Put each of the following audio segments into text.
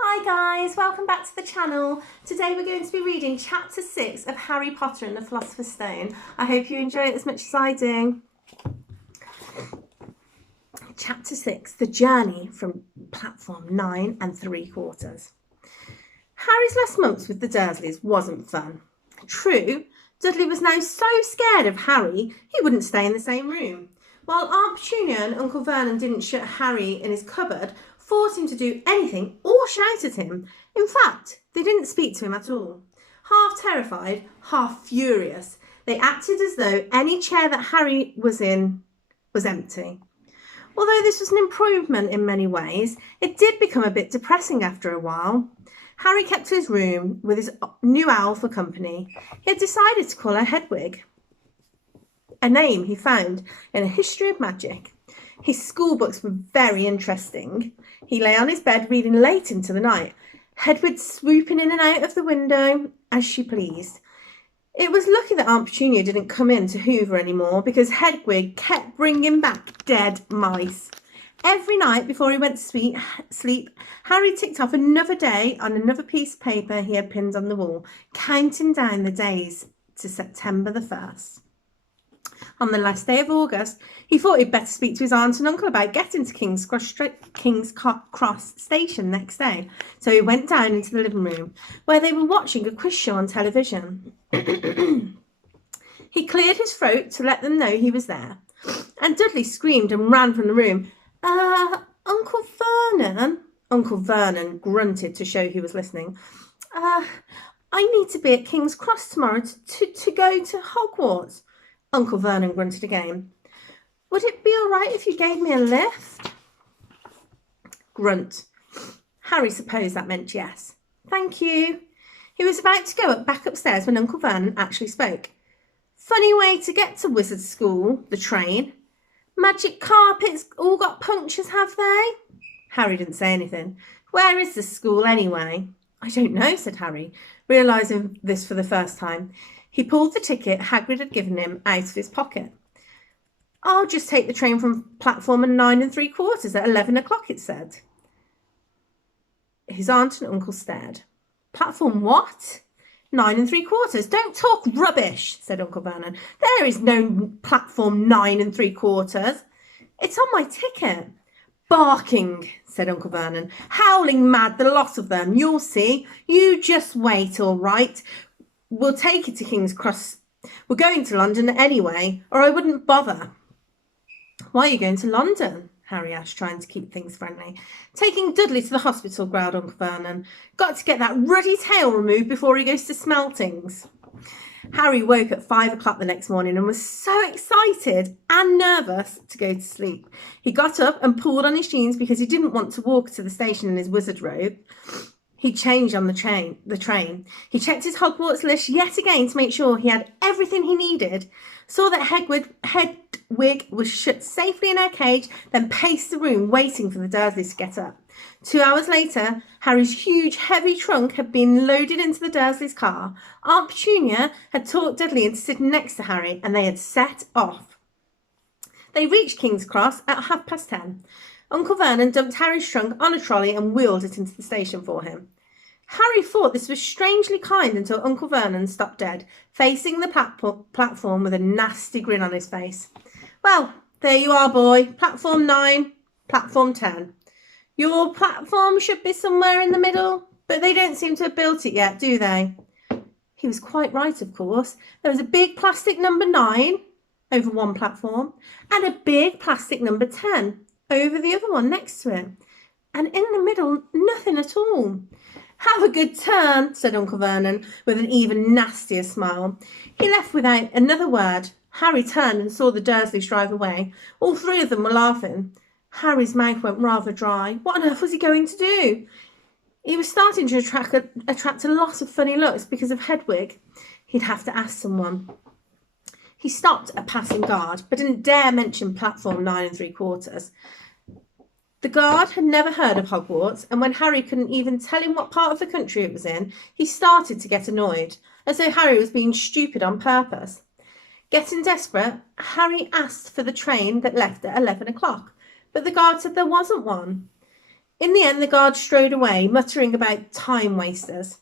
Hi guys, welcome back to the channel. Today we're going to be reading chapter 6 of Harry Potter and the Philosopher's Stone. I hope you enjoy it as much as I do. Chapter 6, The Journey from Platform 9 3/4. Harry's last months with the Dursleys wasn't fun. True, Dudley was now so scared of Harry he wouldn't stay in the same room. While Aunt Petunia and Uncle Vernon didn't shut Harry in his cupboard, force him to do anything or shout at him. In fact, they didn't speak to him at all. Half terrified, half furious, they acted as though any chair that Harry was in was empty. Although this was an improvement in many ways, it did become a bit depressing after a while. Harry kept to his room with his new owl for company. He had decided to call her Hedwig, a name he found in a history of magic. His school books were very interesting. He lay on his bed reading late into the night, Hedwig swooping in and out of the window as she pleased. It was lucky that Aunt Petunia didn't come in to hoover anymore, because Hedwig kept bringing back dead mice. Every night before he went to sleep, Harry ticked off another day on another piece of paper he had pinned on the wall, counting down the days to September the 1st. On the last day of August, he thought he'd better speak to his aunt and uncle about getting to King's Cross station next day. So he went down into the living room, where they were watching a quiz show on television. He cleared his throat to let them know he was there, and Dudley screamed and ran from the room. Uncle Vernon? Uncle Vernon grunted to show he was listening. I need to be at King's Cross tomorrow to go to Hogwarts. Uncle Vernon grunted again. Would it be all right if you gave me a lift? Grunt. Harry supposed that meant yes. Thank you. He was about to go back upstairs when Uncle Vernon actually spoke. Funny way to get to Wizard School, the train. Magic carpets all got punctures, have they? Harry didn't say anything. Where is the school anyway? I don't know, said Harry, realising this for the first time. He pulled the ticket Hagrid had given him out of his pocket. I'll just take the train from platform 9 3/4 at 11 o'clock, it said. His aunt and uncle stared. Platform what? 9 3/4. Don't talk rubbish, said Uncle Vernon. There is no platform 9 3/4. It's on my ticket. Barking, said Uncle Vernon. Howling mad, the lot of them. You'll see. You just wait, all right. We'll take it to King's Cross. We're going to London anyway, or I wouldn't bother. Why are you going to London? Harry asked, trying to keep things friendly. Taking Dudley to the hospital, growled Uncle Vernon. Got to get that ruddy tail removed before he goes to Smeltings. Harry woke at 5 o'clock the next morning and was so excited and nervous to go to sleep. He got up and pulled on his jeans because he didn't want to walk to the station in his wizard robe. He changed on the train. He checked his Hogwarts list yet again to make sure he had everything he needed, saw that Hedwig was shut safely in her cage, then paced the room waiting for the Dursleys to get up. 2 hours later, Harry's huge, heavy trunk had been loaded into the Dursleys' car. Aunt Petunia had talked Dudley into sitting next to Harry, and they had set off. They reached King's Cross at 10:30. Uncle Vernon dumped Harry's trunk on a trolley and wheeled it into the station for him. Harry thought this was strangely kind until Uncle Vernon stopped dead, facing the platform with a nasty grin on his face. Well, there you are, boy. Platform 9, platform 10. Your platform should be somewhere in the middle, but they don't seem to have built it yet, do they? He was quite right, of course. There was a big plastic number 9 over one platform and a big plastic number 10 over the other one next to it. And in the middle, nothing at all. Have a good turn, said Uncle Vernon, with an even nastier smile. He left without another word. Harry turned and saw the Dursleys drive away. All three of them were laughing. Harry's mouth went rather dry. What on earth was he going to do? He was starting to attract a lot of funny looks because of Hedwig. He'd have to ask someone. He stopped a passing guard, but didn't dare mention platform 9 3/4. The guard had never heard of Hogwarts, and when Harry couldn't even tell him what part of the country it was in, he started to get annoyed, as though Harry was being stupid on purpose. Getting desperate, Harry asked for the train that left at 11 o'clock, but the guard said there wasn't one. In the end, the guard strode away, muttering about time wasters.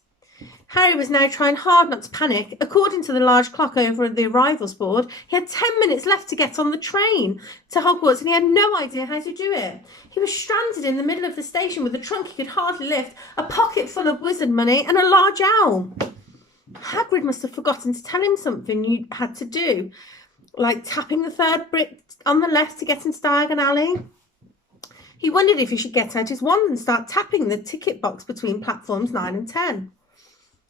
Harry was now trying hard not to panic. According to the large clock over the arrivals board, he had 10 minutes left to get on the train to Hogwarts, and he had no idea how to do it. He was stranded in the middle of the station with a trunk he could hardly lift, a pocket full of wizard money, and a large owl. Hagrid must have forgotten to tell him something you had to do, like tapping the third brick on the left to get into Diagon Alley. He wondered if he should get out his wand and start tapping the ticket box between platforms 9 and 10.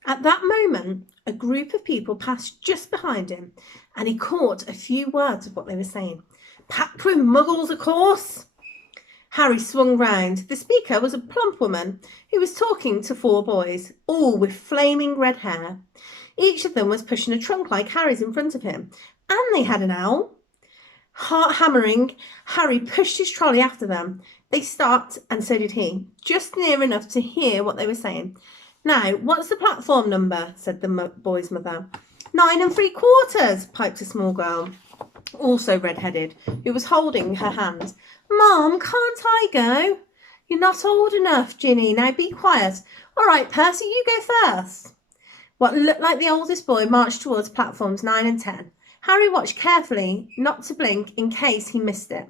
At that moment, a group of people passed just behind him, and he caught a few words of what they were saying. "Packed with muggles, of course." Harry swung round. The speaker was a plump woman who was talking to 4 boys, all with flaming red hair. Each of them was pushing a trunk like Harry's in front of him, and they had an owl. Heart hammering, Harry pushed his trolley after them. They stopped, and so did he, just near enough to hear what they were saying. "Now, what's the platform number?" said the boy's mother. 9 3/4, piped a small girl, also red-headed, who was holding her hand. "Mom, can't I go?" "You're not old enough, Ginny. Now be quiet." "All right, Percy, you go first." What looked like the oldest boy marched towards platforms 9 and 10. Harry watched carefully, not to blink in case he missed it.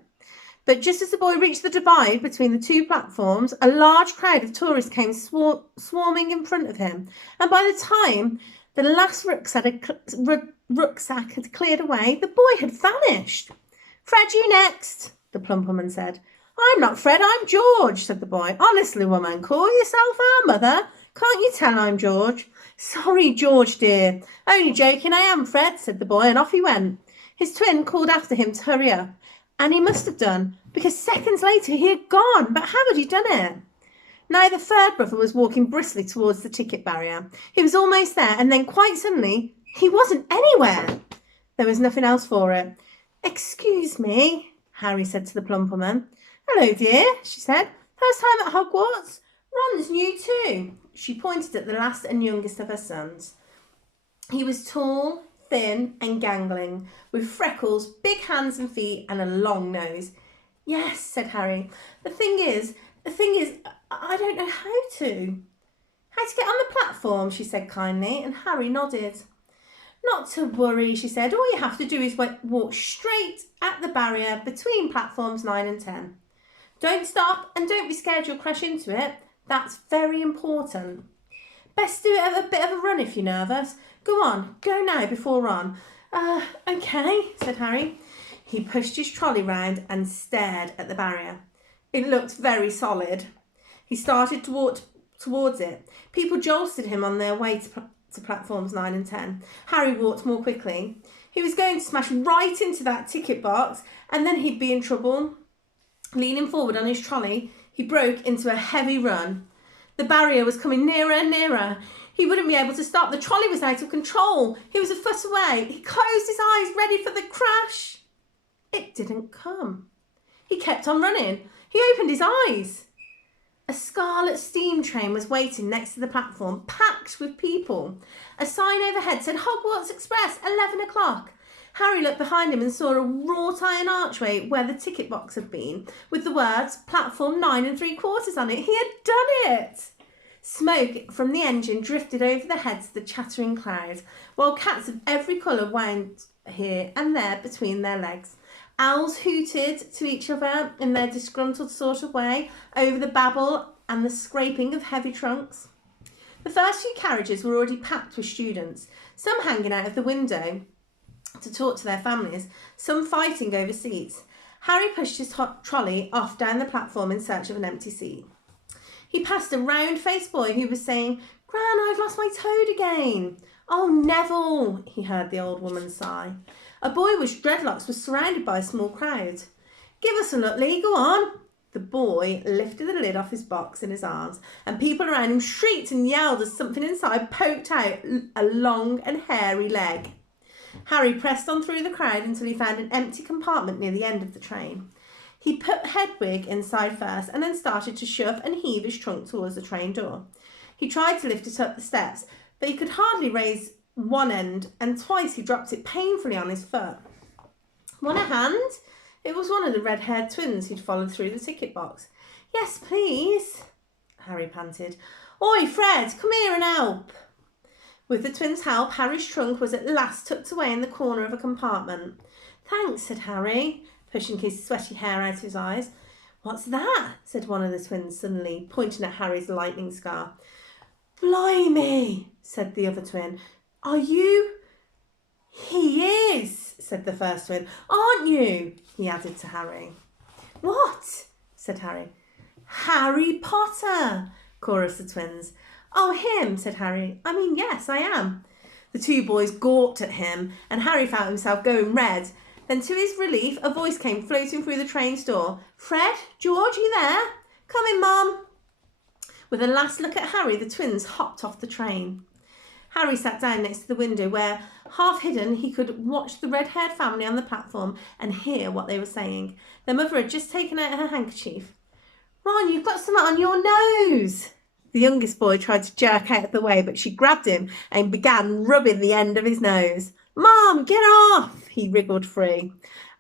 But just as the boy reached the divide between the 2 platforms, a large crowd of tourists came swarming in front of him. And by the time the last rucksack had cleared away, the boy had vanished. "Fred, you next," the plump woman said. "I'm not Fred, I'm George," said the boy. "Honestly, woman, call yourself our mother. Can't you tell I'm George?" "Sorry, George, dear. Only joking, I am Fred," said the boy, and off he went. His twin called after him to hurry up. And he must have done, because seconds later he had gone. But how had he done it? Now the third brother was walking briskly towards the ticket barrier. He was almost there, and then quite suddenly, he wasn't anywhere. There was nothing else for it. "Excuse me," Harry said to the plump woman. "Hello, dear," she said. "First time at Hogwarts? Ron's new too." She pointed at the last and youngest of her sons. He was tall, thin and gangling, with freckles, big hands and feet, and a long nose. "Yes," said Harry. The thing is, I don't know how to." "How to get on the platform," she said kindly, and Harry nodded. "Not to worry," she said. "All you have to do is walk straight at the barrier between platforms 9 and 10. Don't stop, and don't be scared you'll crash into it. That's very important. Best do it at a bit of a run if you're nervous. Go on, go now before Ron." Okay," said Harry. He pushed his trolley round and stared at the barrier. It looked very solid. He started to walk towards it. People jostled him on their way to platforms 9 and 10. Harry walked more quickly. He was going to smash right into that ticket box, and then he'd be in trouble. Leaning forward on his trolley, he broke into a heavy run. The barrier was coming nearer and nearer. He wouldn't be able to stop. The trolley was out of control. He was a foot away. He closed his eyes, ready for the crash. It didn't come. He kept on running. He opened his eyes. A scarlet steam train was waiting next to the platform, packed with people. A sign overhead said Hogwarts Express, 11 o'clock. Harry looked behind him and saw a wrought iron archway where the ticket box had been, with the words platform 9 3/4 on it. He had done it! Smoke from the engine drifted over the heads of the chattering crowd, while cats of every colour wound here and there between their legs. Owls hooted to each other in their disgruntled sort of way over the babble and the scraping of heavy trunks. The first few carriages were already packed with students, some hanging out of the window to talk to their families, some fighting over seats. Harry pushed his trolley off down the platform in search of an empty seat. He passed a round-faced boy who was saying, "Gran, I've lost my toad again." "Oh, Neville," he heard the old woman sigh. A boy with dreadlocks was surrounded by a small crowd. "Give us a look, Lee, go on." The boy lifted the lid off his box in his arms, and people around him shrieked and yelled as something inside poked out a long and hairy leg. Harry pressed on through the crowd until he found an empty compartment near the end of the train. He put Hedwig inside first and then started to shove and heave his trunk towards the train door. He tried to lift it up the steps, but he could hardly raise one end, and twice he dropped it painfully on his foot. "Want a hand?" It was one of the red-haired twins who'd followed through the ticket box. Yes, please, Harry panted. Oi, Fred, come here and help. With the twins' help, Harry's trunk was at last tucked away in the corner of a compartment. Thanks, said Harry, pushing his sweaty hair out of his eyes. What's that? Said one of the twins suddenly, pointing at Harry's lightning scar. Blimey, said the other twin. Are you? He is, said the first twin. Aren't you? He added to Harry. What? Said Harry. Harry Potter, chorused the twins. Oh, him, said Harry. I mean, yes, I am. The two boys gawped at him, and Harry found himself going red. Then, to his relief, a voice came floating through the train's door. Fred, George, you there? Come in, Mum. With a last look at Harry, the twins hopped off the train. Harry sat down next to the window where, half hidden, he could watch the red-haired family on the platform and hear what they were saying. Their mother had just taken out her handkerchief. Ron, you've got something on your nose. The youngest boy tried to jerk out of the way, but she grabbed him and began rubbing the end of his nose. Mom, get off! He wriggled free.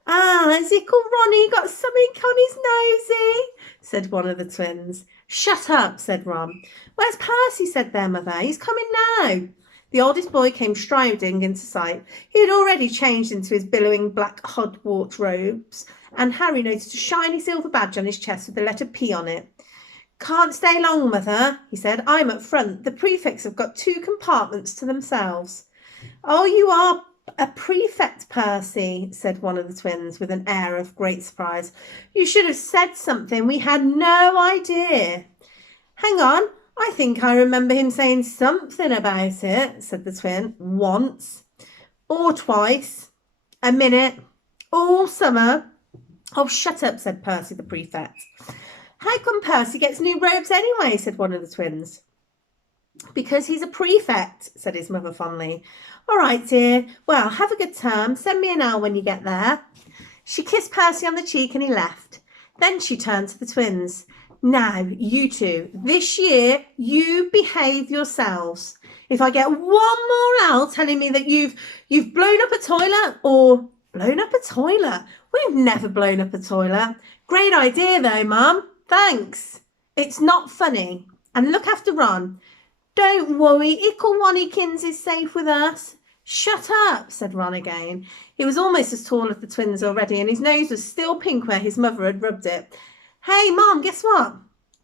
Has Ickle Ronnie got something on his nosy? Said one of the twins. Shut up, said Ron. Where's Percy? Said their mother. He's coming now. The oldest boy came striding into sight. He had already changed into his billowing black Hogwarts robes, and Harry noticed a shiny silver badge on his chest with the letter P on it. Can't stay long, Mother, he said. I'm at front. The prefects have got 2 compartments to themselves. Oh, you are a prefect, Percy, said one of the twins with an air of great surprise. You should have said something. We had no idea. Hang on. I think I remember him saying something about it, said the twin. Once. Or twice. A minute. All summer. Oh, shut up, said Percy the prefect. How come Percy gets new robes anyway, said one of the twins. Because he's a prefect, said his mother fondly. All right, dear. Well, have a good term. Send me an owl when you get there. She kissed Percy on the cheek and he left. Then she turned to the twins. Now, you two, this year, you behave yourselves. If I get one more owl telling me that you've blown up a toilet or blown up a toilet. We've never blown up a toilet. Great idea, though, Mum. Thanks. It's not funny. And look after Ron. Don't worry, Ickle Wannykins is safe with us. Shut up, said Ron again. He was almost as tall as the twins already, and his nose was still pink where his mother had rubbed it. Hey, Mum, guess what?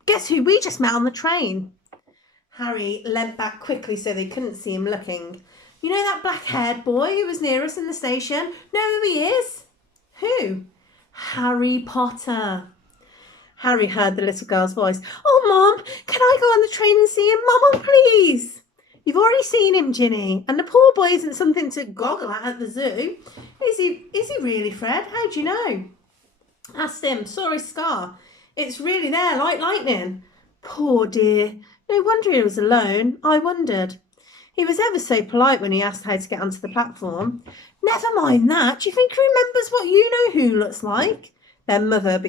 Guess who we just met on the train? Harry leant back quickly so they couldn't see him looking. You know that black-haired boy who was near us in the station? Know who he is? Who? Harry Potter. Harry heard the little girl's voice. Oh, Mum, can I go on the train and see him? Mum, please. You've already seen him, Ginny, and the poor boy isn't something to goggle at the zoo. Is he really, Fred? How do you know? Asked him. Saw his scar. It's really there, like lightning. Poor dear. No wonder he was alone. I wondered. He was ever so polite when he asked how to get onto the platform. Never mind that. Do you think he remembers what you know who looks like? Their mother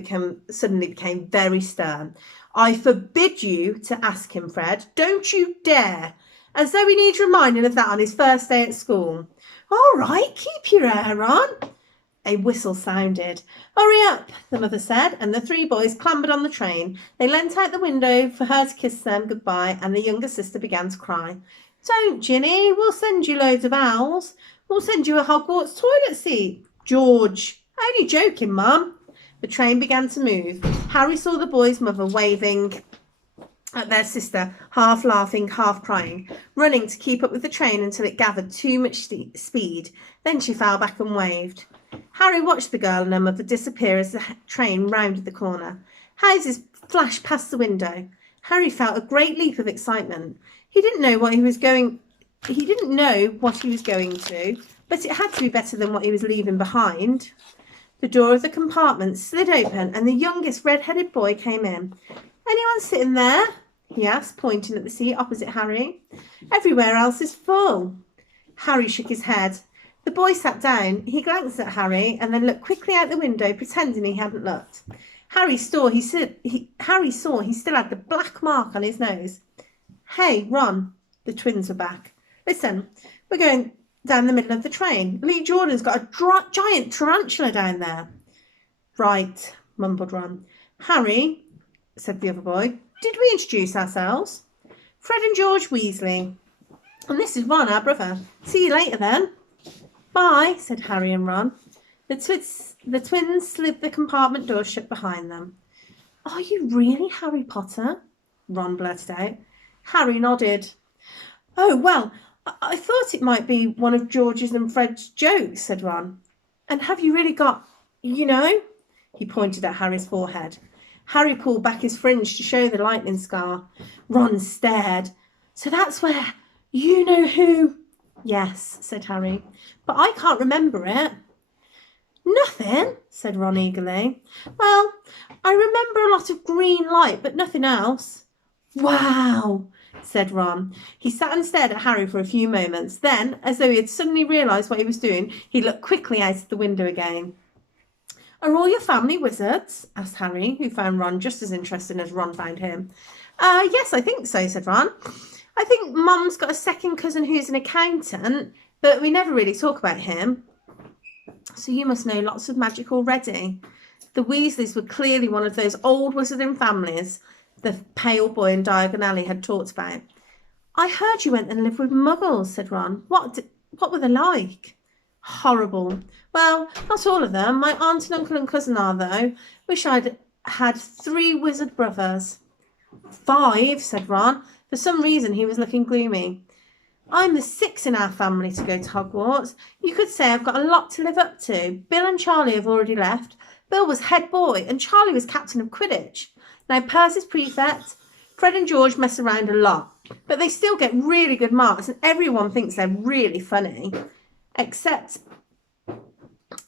suddenly became very stern. I forbid you to ask him, Fred. Don't you dare. As though he needs reminding of that on his first day at school. All right, keep your hair on. A whistle sounded. Hurry up, the mother said, and the 3 boys clambered on the train. They leant out the window for her to kiss them goodbye, and the younger sister began to cry. Don't, Ginny. We'll send you loads of owls. We'll send you a Hogwarts toilet seat. George. Only joking, Mum. The train began to move. Harry saw the boy's mother waving at their sister, half laughing, half crying, running to keep up with the train until it gathered too much speed. Then she fell back and waved. Harry watched the girl and her mother disappear as the train rounded the corner. Houses flashed past the window. Harry felt a great leap of excitement. He didn't know what he was going to, but it had to be better than what he was leaving behind. The door of the compartment slid open and the youngest red-headed boy came in. Anyone sitting there? He asked, pointing at the seat opposite Harry. Everywhere else is full. Harry shook his head. The boy sat down. He glanced at Harry and then looked quickly out the window, pretending he hadn't looked. Harry saw he still had the black mark on his nose. Hey, Ron. The twins were back. Listen, we're going down the middle of the train. Lee Jordan's got a giant tarantula down there. Right, mumbled Ron. Harry, said the other boy. Did we introduce ourselves? Fred and George Weasley. And this is Ron, our brother. See you later then. Bye, said Harry and Ron. The twins slid the compartment door shut behind them. Are you really Harry Potter? Ron blurted out. Harry nodded. Oh, well, I thought it might be one of George's and Fred's jokes, said Ron. And have you really got, you know? He pointed at Harry's forehead. Harry pulled back his fringe to show the lightning scar. Ron stared. So that's where you know who? Yes, said Harry, but I can't remember it. Nothing, said Ron eagerly. Well, I remember a lot of green light, but nothing else. Wow, said Ron. He sat and stared at Harry for a few moments. Then, as though he had suddenly realised what he was doing, he looked quickly out of the window again. Are all your family wizards? Asked Harry, who found Ron just as interesting as Ron found him. Yes, I think so, said Ron. I think Mum's got a second cousin who's an accountant, but we never really talk about him. So you must know lots of magic already. The Weasleys were clearly one of those old wizarding families the pale boy in Diagon Alley had talked about. I heard you went and lived with Muggles, said Ron. What were they like? Horrible. Well, not all of them. My aunt and uncle and cousin are, though. Wish I'd had 3 wizard brothers. 5, said Ron. For some reason, he was looking gloomy. I'm the 6th in our family to go to Hogwarts. You could say I've got a lot to live up to. Bill and Charlie have already left. Bill was head boy and Charlie was captain of Quidditch. Now Percy's prefect. Fred and George mess around a lot, but they still get really good marks and everyone thinks they're really funny. Except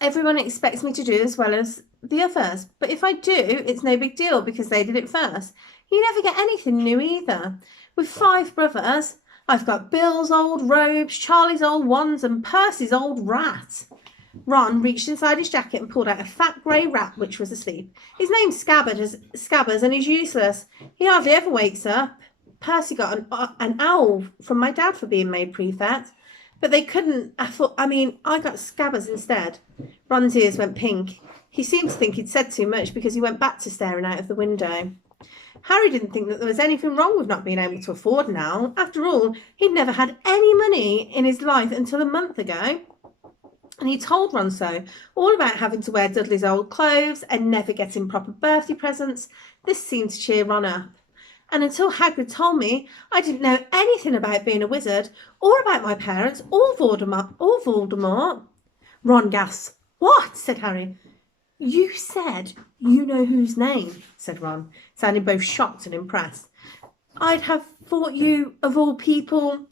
everyone expects me to do as well as the others. But if I do, it's no big deal because they did it first. You never get anything new either. With 5 brothers, I've got Bill's old robes, Charlie's old wands, and Percy's old rat. Ron reached inside his jacket and pulled out a fat grey rat which was asleep. His name's Scabbers and he's useless. He hardly ever wakes up. Percy got an owl from my dad for being made prefect. But they couldn't, I got Scabbers instead. Ron's ears went pink. He seemed to think he'd said too much because he went back to staring out of the window. Harry didn't think that there was anything wrong with not being able to afford an owl. After all, he'd never had any money in his life until a month ago. And he told Ron so, all about having to wear Dudley's old clothes and never getting proper birthday presents. This seemed to cheer Ron up. And until Hagrid told me, I didn't know anything about being a wizard, or about my parents, or Voldemort. Ron gasped. What? Said Harry. You said you know whose name, said Ron, sounding both shocked and impressed. I'd have thought you, of all people...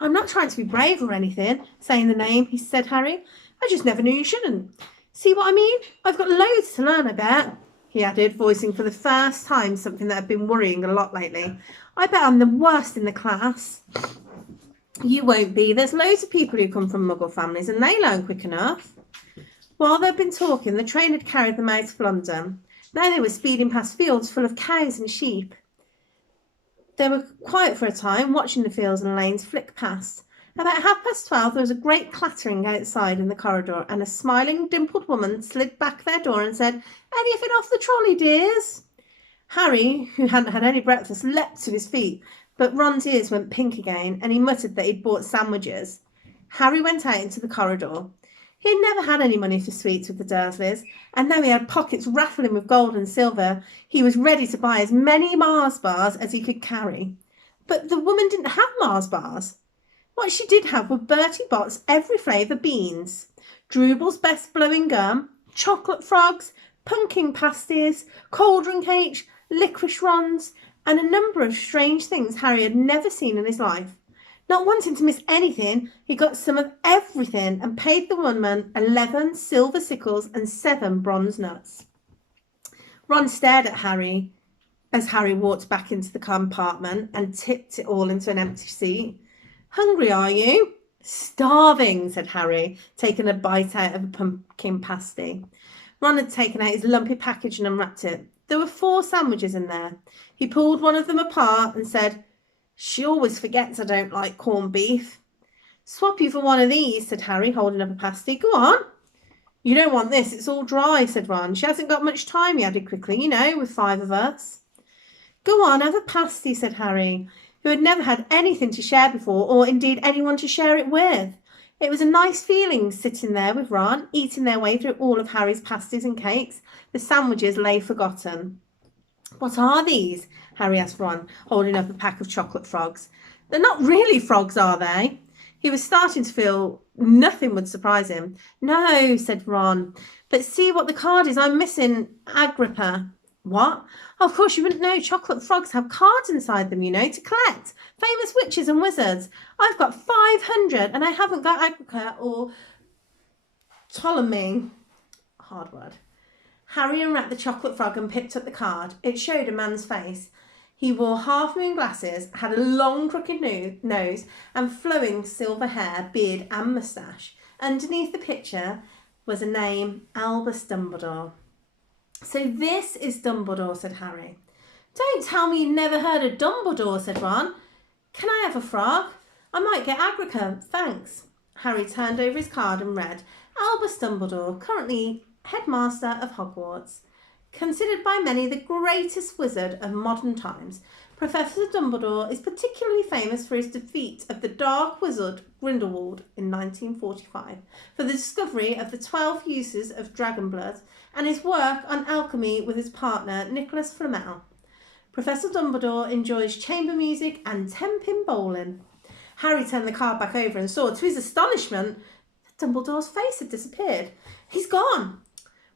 I'm not trying to be brave or anything, saying the name, said Harry. I just never knew you shouldn't. See what I mean? I've got loads to learn, I bet, he added, voicing for the first time something that had been worrying a lot lately. I bet I'm the worst in the class. You won't be. There's loads of people who come from Muggle families and they learn quick enough. While they'd been talking, the train had carried them out of London. Now they were speeding past fields full of cows and sheep. They were quiet for a time, watching the fields and lanes flick past. About 12:30, there was a great clattering outside in the corridor, and a smiling, dimpled woman slid back their door and said, Anything off the trolley, dears? Harry, who hadn't had any breakfast, leapt to his feet, but Ron's ears went pink again, and he muttered that he'd bought sandwiches. Harry went out into the corridor. He had never had any money for sweets with the Dursleys, and now he had pockets rattling with gold and silver. He was ready to buy as many Mars bars as he could carry. But the woman didn't have Mars bars. What she did have were Bertie Bott's every flavour beans, Drooble's best blowing gum, chocolate frogs, pumpkin pasties, cauldron cakes, licorice runs, and a number of strange things Harry had never seen in his life. Not wanting to miss anything, he got some of everything and paid the woman 11 silver sickles and 7 bronze nuts. Ron stared at Harry as Harry walked back into the compartment and tipped it all into an empty seat. Hungry, are you? Starving, said Harry, taking a bite out of a pumpkin pasty. Ron had taken out his lumpy package and unwrapped it. There were 4 sandwiches in there. He pulled one of them apart and said, She always forgets I don't like corned beef. Swap you for one of these, said Harry, holding up a pasty. Go on. You don't want this, it's all dry, said Ron. She hasn't got much time, he added quickly, with 5 of us. Go on, have a pasty, said Harry, who had never had anything to share before, or indeed anyone to share it with. It was a nice feeling sitting there with Ron, eating their way through all of Harry's pasties and cakes. The sandwiches lay forgotten. What are these? Harry asked Ron, holding up a pack of chocolate frogs. They're not really frogs, are they? He was starting to feel nothing would surprise him. No, said Ron, but see what the card is. I'm missing Agrippa. What? Oh, of course you wouldn't know. Chocolate frogs have cards inside them, you know, to collect. Famous witches and wizards. I've got 500 and I haven't got Agrippa or Ptolemy. Hard word. Harry unwrapped the chocolate frog and picked up the card. It showed a man's face. He wore half-moon glasses, had a long crooked nose and flowing silver hair, beard and moustache. Underneath the picture was a name, Albus Dumbledore. So this is Dumbledore, said Harry. Don't tell me you never heard of Dumbledore, said Ron. Can I have a frog? I might get Agrippa, thanks. Harry turned over his card and read, Albus Dumbledore, currently headmaster of Hogwarts. Considered by many the greatest wizard of modern times, Professor Dumbledore is particularly famous for his defeat of the Dark Wizard Grindelwald in 1945, for the discovery of the 12 uses of dragon blood, and his work on alchemy with his partner Nicholas Flamel. Professor Dumbledore enjoys chamber music and 10-pin bowling. Harry turned the card back over and saw, to his astonishment, that Dumbledore's face had disappeared. He's gone.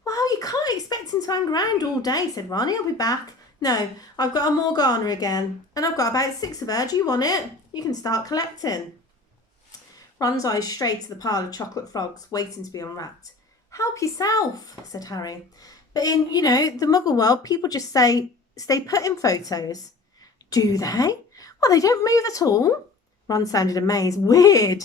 Well, you can't expect him to hang around all day, said Ron. He'll be back. No, I've got a Morgana again, and I've got about 6 of her. Do you want it? You can start collecting. Ron's eyes strayed to the pile of chocolate frogs waiting to be unwrapped. Help yourself, said Harry. But in, the Muggle world, people just stay put in photos. Do they? Well, they don't move at all. Ron sounded amazed. Weird.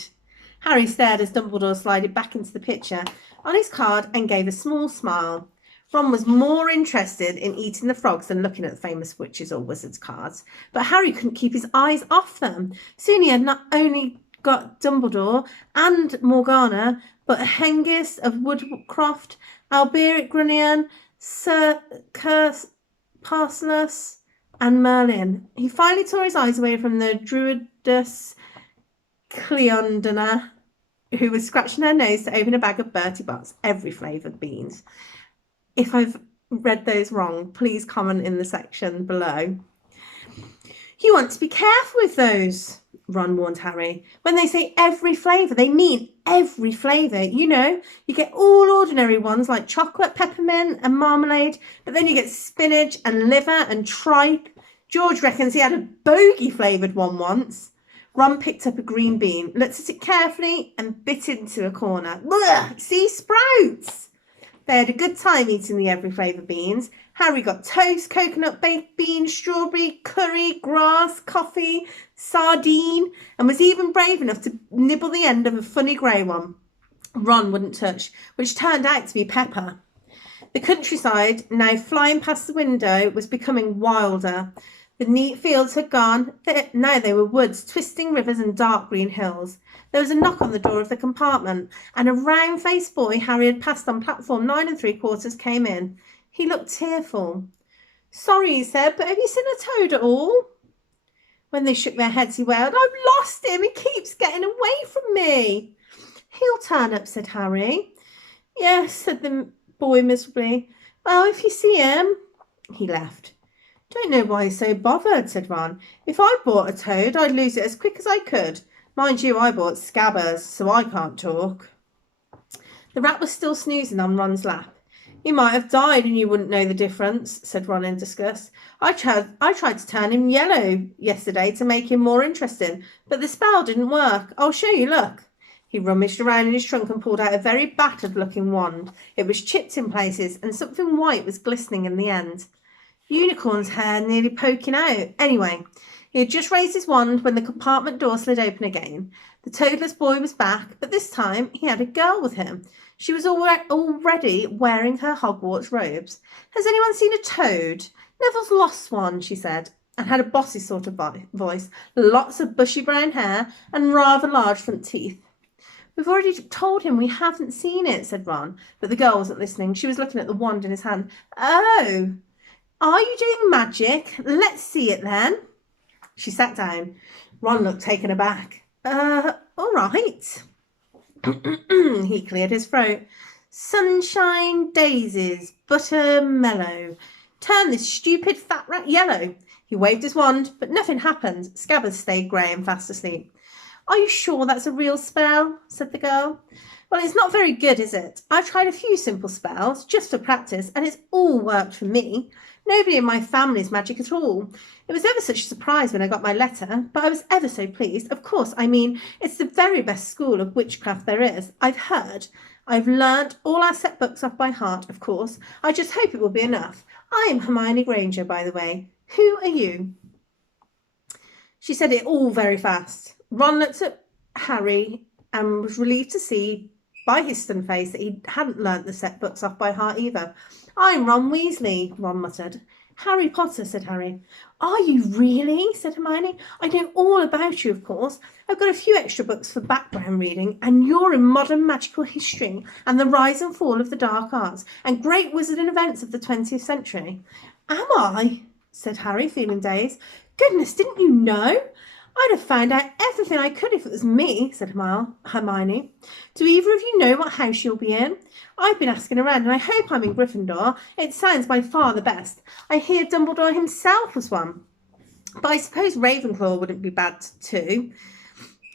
Harry stared as Dumbledore slided back into the picture on his card and gave a small smile. Ron was more interested in eating the frogs than looking at the famous witches or wizards cards, but Harry couldn't keep his eyes off them. Soon he had not only got Dumbledore and Morgana, but a Hengist of Woodcroft, Alberic Grunion, Sir Curse Parcelus, and Merlin. He finally tore his eyes away from the Druidess Cleondana, who was scratching her nose to open a bag of Bertie Bott's every flavoured beans. If I've read those wrong, please comment in the section below. You want to be careful with those, Ron warned Harry. When they say every flavour, they mean every flavour. You get all ordinary ones like chocolate, peppermint and marmalade, but then you get spinach and liver and tripe. George reckons he had a bogey flavoured one once. Ron picked up a green bean, looked at it carefully and bit into a corner. Ugh, see, sprouts! They had a good time eating the every flavour beans. Harry got toast, coconut, baked beans, strawberry, curry, grass, coffee, sardine, and was even brave enough to nibble the end of a funny grey one Ron wouldn't touch, which turned out to be pepper. The countryside, now flying past the window, was becoming wilder. The neat fields had gone. Now they were woods, twisting rivers and dark green hills. There was a knock on the door of the compartment, and a round-faced boy Harry had passed on platform 9 3/4 came in. He looked tearful. Sorry, he said, but have you seen a toad at all? When they shook their heads, he wailed, I've lost him. He keeps getting away from me. He'll turn up, said Harry. Yes, said the boy miserably. Well, if you see him. He left. Don't know why he's so bothered, said Ron. If I bought a toad, I'd lose it as quick as I could. Mind you, I bought Scabbers, so I can't talk. The rat was still snoozing on Ron's lap. He might have died and you wouldn't know the difference, said Ron in disgust. I tried to turn him yellow yesterday to make him more interesting, but the spell didn't work. I'll show you, look. He rummaged around in his trunk and pulled out a very battered-looking wand. It was chipped in places and something white was glistening in the end. Unicorn's hair nearly poking out. Anyway, he had just raised his wand when the compartment door slid open again. The toadless boy was back, but this time he had a girl with him. She was already wearing her Hogwarts robes. Has anyone seen a toad? Neville's lost one, she said, and had a bossy sort of voice, lots of bushy brown hair and rather large front teeth. We've already told him we haven't seen it, said Ron, but the girl wasn't listening. She was looking at the wand in his hand. Oh, Are you doing magic? Let's see it then. She sat down. Ron looked taken aback. All right. He cleared his throat. Sunshine, daisies, butter, mellow. Turn this stupid fat rat yellow. He waved his wand, but nothing happened. Scabbers stayed grey and fast asleep. Are you sure that's a real spell? Said the girl. Well, it's not very good, is it? I've tried a few simple spells, just for practice, and it's all worked for me. Nobody in my family's magic at all. It was ever such a surprise when I got my letter, but I was ever so pleased. Of course, I mean, it's the very best school of witchcraft there is. I've heard. I've learnt all our set books off by heart, of course. I just hope it will be enough. I am Hermione Granger, by the way. Who are you? She said it all very fast. Ron looked at Harry and was relieved to see by his stun face that he hadn't learnt the set books off by heart either. I'm Ron Weasley, Ron muttered. Harry Potter, said Harry. Are you really? Said Hermione. I know all about you, of course. I've got a few extra books for background reading, and you're in modern magical history and the rise and fall of the dark arts and great wizarding events of the 20th century. Am I? Said Harry, feeling dazed. Goodness, didn't you know? I'd have found out everything I could if it was me, said Hermione. Do either of you know what house you'll be in? I've been asking around and I hope I'm in Gryffindor. It sounds by far the best. I hear Dumbledore himself was one. But I suppose Ravenclaw wouldn't be bad too.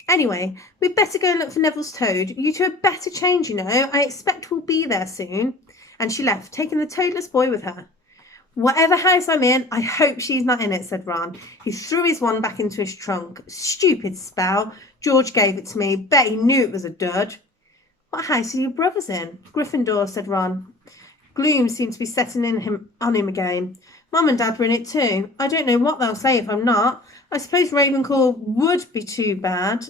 Anyway, we'd better go and look for Neville's toad. You two had better change, you know. I expect we'll be there soon. And she left, taking the toadless boy with her. Whatever house I'm in, I hope she's not in it, said Ron. He threw his wand back into his trunk. Stupid spell. George gave it to me. Bet he knew it was a dud. What house are your brothers in? Gryffindor, said Ron. Gloom seemed to be setting on him again. Mum and Dad were in it too. I don't know what they'll say if I'm not. I suppose Ravenclaw wouldn't be too bad.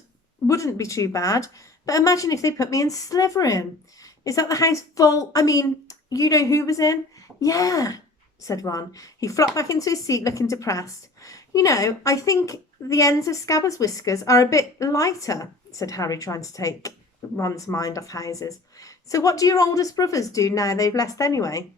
But imagine if they put me in Slytherin. Is that the house full? I mean, you know who was in? Yeah, said Ron. He flopped back into his seat looking depressed. You know, I think the ends of Scabbers' whiskers are a bit lighter, said Harry, trying to take Ron's mind off houses. So what do your oldest brothers do now they've left anyway?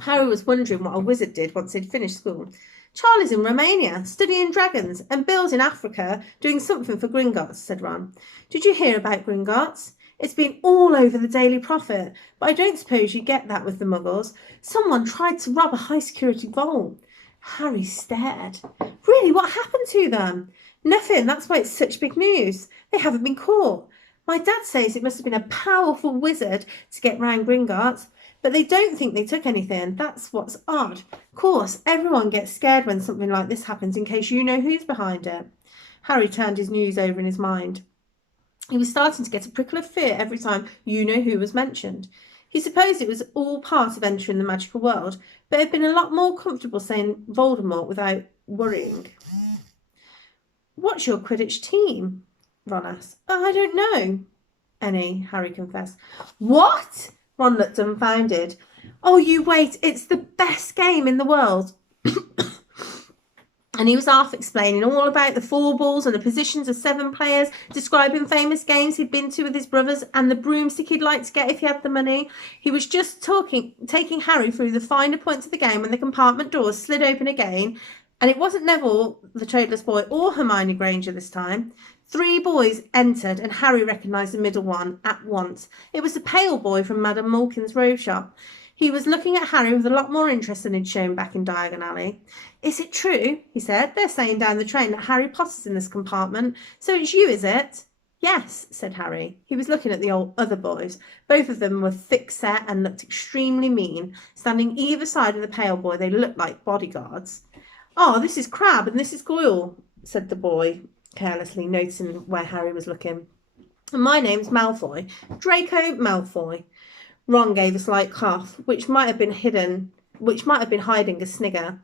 Harry was wondering what a wizard did once they'd finished school. Charlie's in Romania, studying dragons, and Bill's in Africa, doing something for Gringotts, said Ron. Did you hear about Gringotts? It's been all over the Daily Prophet, but I don't suppose you get that with the Muggles. Someone tried to rob a high-security vault. Harry stared. Really, what happened to them? Nothing, that's why it's such big news. They haven't been caught. My dad says it must have been a powerful wizard to get round Gringotts, but they don't think they took anything. That's what's odd. Of course, everyone gets scared when something like this happens in case you know who's behind it. Harry turned his news over in his mind. He was starting to get a prickle of fear every time you know who was mentioned. He supposed it was all part of entering the magical world, but had been a lot more comfortable saying Voldemort without worrying. What's your Quidditch team? Ron asked. I don't know any, Harry confessed. What? Ron looked dumbfounded. Oh, you wait, it's the best game in the world. And he was half explaining all about the four balls and the positions of 7 players, describing famous games he'd been to with his brothers and the broomstick he'd like to get if he had the money. He was just taking Harry through the finer points of the game when the compartment doors slid open again. And it wasn't Neville, the traderless boy, or Hermione Granger this time. 3 boys entered and Harry recognised the middle one at once. It was the pale boy from Madame Malkin's rose shop. He was looking at Harry with a lot more interest than he'd shown back in Diagon Alley. Is it true? He said. They're saying down the train that Harry Potter's in this compartment. So it's you, is it? Yes, said Harry. He was looking at the other boys. Both of them were thick-set and looked extremely mean. Standing either side of the pale boy, they looked like bodyguards. Oh, this is Crabbe and this is Goyle, said the boy, carelessly, noticing where Harry was looking. And my name's Malfoy. Draco Malfoy. Ron gave a slight cough, which might have been hiding a snigger.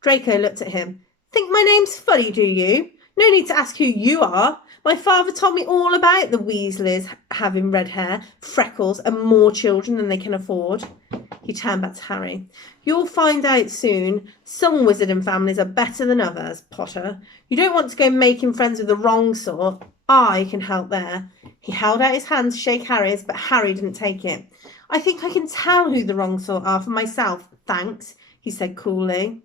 Draco looked at him. Think my name's funny, do you? No need to ask who you are. My father told me all about the Weasleys having red hair, freckles, and more children than they can afford. He turned back to Harry. You'll find out soon. Some wizarding families are better than others, Potter. You don't want to go making friends with the wrong sort. I can help there. He held out his hand to shake Harry's, but Harry didn't take it. I think I can tell who the wrong sort are for myself, thanks. he said coolly.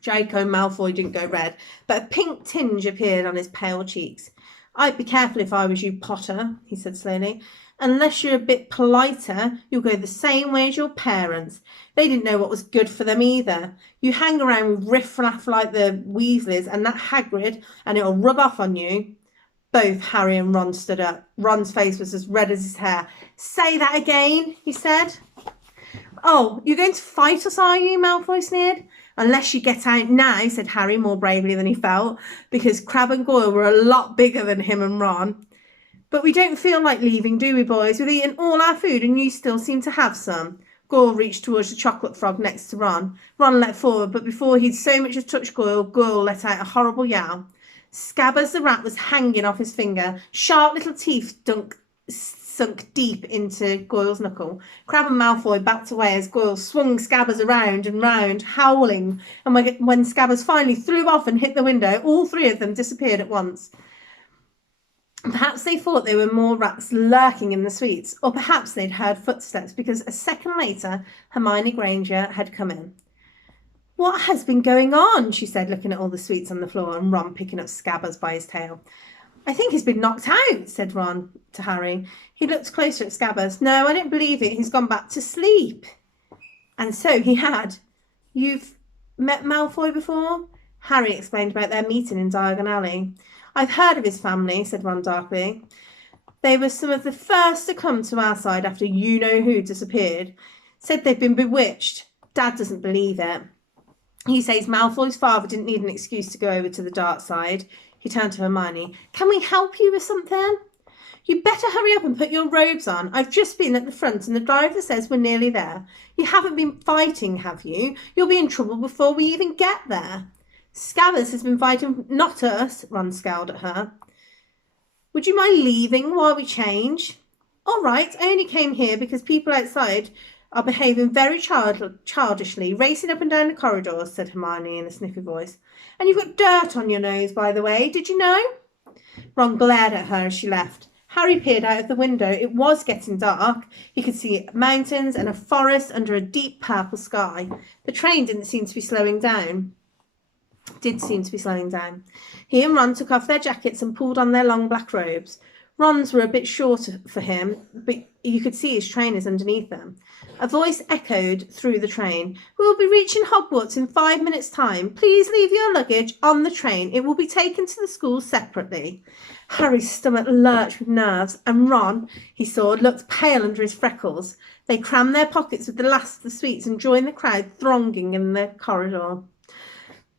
Draco Malfoy didn't go red, but a pink tinge appeared on his pale cheeks. I'd be careful if I was you, Potter, he said slowly. Unless you're a bit politer, you'll go the same way as your parents. They didn't know what was good for them either. You hang around with riff-raff like the Weasleys and that Hagrid, and it'll rub off on you. Both Harry and Ron stood up. Ron's face was as red as his hair. Say that again, he said. Oh, you're going to fight us, are you? Malfoy sneered. Unless you get out now, said Harry more bravely than he felt, because Crabbe and Goyle were a lot bigger than him and Ron. But we don't feel like leaving, do we, boys? We've eaten all our food and you still seem to have some. Goyle reached towards the chocolate frog next to Ron. Ron leapt forward, but before he'd so much as touched Goyle, Goyle let out a horrible yowl. Scabbers the rat was hanging off his finger. Sharp little teeth sunk deep into Goyle's knuckle. Crabbe and Malfoy backed away as Goyle swung Scabbers around and round, howling, and when Scabbers finally flew off and hit the window, all three of them disappeared at once. Perhaps they thought there were more rats lurking in the sweets, or perhaps they'd heard footsteps, because a second later Hermione Granger had come in. What has been going on? She said, looking at all the sweets on the floor and Ron picking up Scabbers by his tail. I think he's been knocked out, said Ron to Harry. He looked closer at Scabbers. No, I don't believe it. He's gone back to sleep. And so he had. You've met Malfoy before? Harry explained about their meeting in Diagon Alley. I've heard of his family, said Ron darkly. They were some of the first to come to our side after you-know-who disappeared. Said they've been bewitched. Dad doesn't believe it. He says Malfoy's father didn't need an excuse to go over to the dark side. He turned to Hermione. Can we help you with something? You better hurry up and put your robes on. I've just been at the front and the driver says we're nearly there. You haven't been fighting, have you? You'll be in trouble before we even get there. Scabbers has been fighting, not us, Ron scowled at her. Would you mind leaving while we change? All right, I only came here because people outside are behaving very childishly, racing up and down the corridors, said Hermione in a sniffy voice. And you've got dirt on your nose, by the way, did you know? Ron glared at her as she left. Harry peered out of the window. It was getting dark. He could see mountains and a forest under a deep purple sky. The train didn't seem to be slowing down. He and Ron took off their jackets and pulled on their long black robes. Ron's were a bit short for him, but you could see his trainers underneath them. A voice echoed through the train. We'll be reaching Hogwarts in 5 minutes' time. Please leave your luggage on the train. It will be taken to the school separately. Harry's stomach lurched with nerves, and Ron, he saw, looked pale under his freckles. They crammed their pockets with the last of the sweets and joined the crowd thronging in the corridor.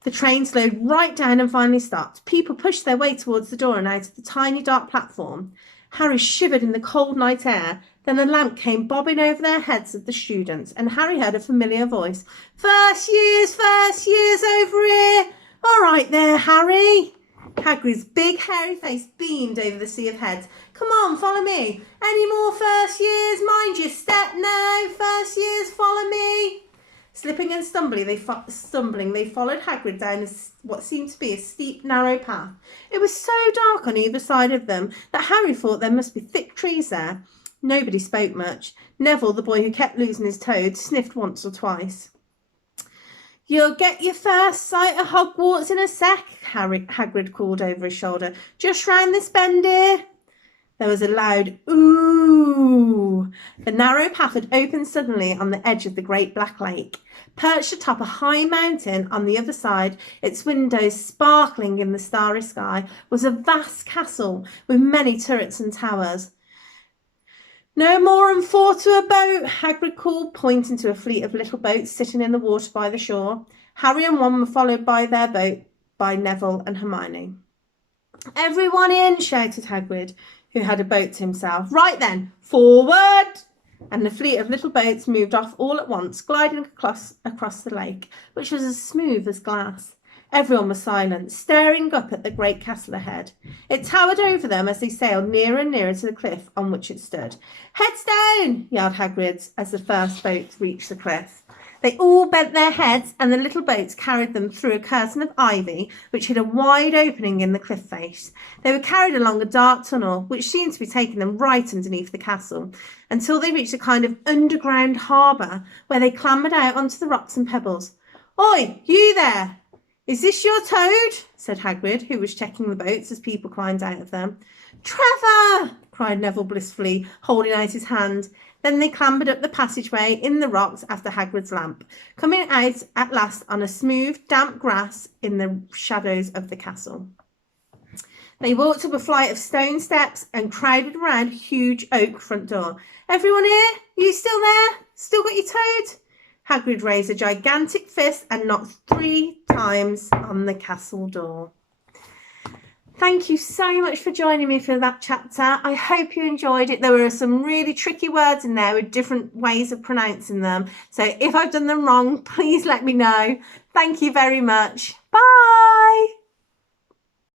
The train slowed right down and finally stopped. People pushed their way towards the door and out of the tiny dark platform. Harry shivered in the cold night air. Then a lamp came bobbing over their heads of the students, and Harry heard a familiar voice. First years over here. All right there, Harry. Hagrid's big hairy face beamed over the sea of heads. Come on, follow me. Any more first years? Mind your step now. First years, follow me. Slipping and stumbling, they followed Hagrid down what seemed to be a steep, narrow path. It was so dark on either side of them that Harry thought there must be thick trees there. Nobody spoke much. Neville, the boy who kept losing his toad, sniffed once or twice. You'll get your first sight of Hogwarts in a sec, Hagrid called over his shoulder. Just round this bend here. There was a loud ooh. The narrow path had opened suddenly on the edge of the great black lake. Perched atop a high mountain on the other side, its windows sparkling in the starry sky, was a vast castle with many turrets and towers. No more than 4 to a boat, Hagrid called, pointing to a fleet of little boats sitting in the water by the shore. Harry and Ron were followed by their boat by Neville and Hermione. Everyone in, shouted Hagrid, who had a boat to himself. Right then, forward! And the fleet of little boats moved off all at once, gliding across the lake, which was as smooth as glass. Everyone was silent, staring up at the great castle ahead. It towered over them as they sailed nearer and nearer to the cliff on which it stood. Heads down, yelled Hagrid as the first boat reached the cliff. They all bent their heads, and the little boats carried them through a curtain of ivy which hid a wide opening in the cliff face. They were carried along a dark tunnel which seemed to be taking them right underneath the castle, until they reached a kind of underground harbour, where they clambered out onto the rocks and pebbles. "Oi, you there! Is this your Toad?" said Hagrid, who was checking the boats as people climbed out of them. "Trevor!" cried Neville blissfully, holding out his hand. Then they clambered up the passageway in the rocks after Hagrid's lamp, coming out at last on a smooth, damp grass in the shadows of the castle. They walked up a flight of stone steps and crowded around a huge oak front door. "Everyone here? You still there? Still got your Toad?" Hagrid raised a gigantic fist and knocked 3 times on the castle door. Thank you so much for joining me for that chapter. I hope you enjoyed it. There were some really tricky words in there with different ways of pronouncing them. So if I've done them wrong, please let me know. Thank you very much. Bye.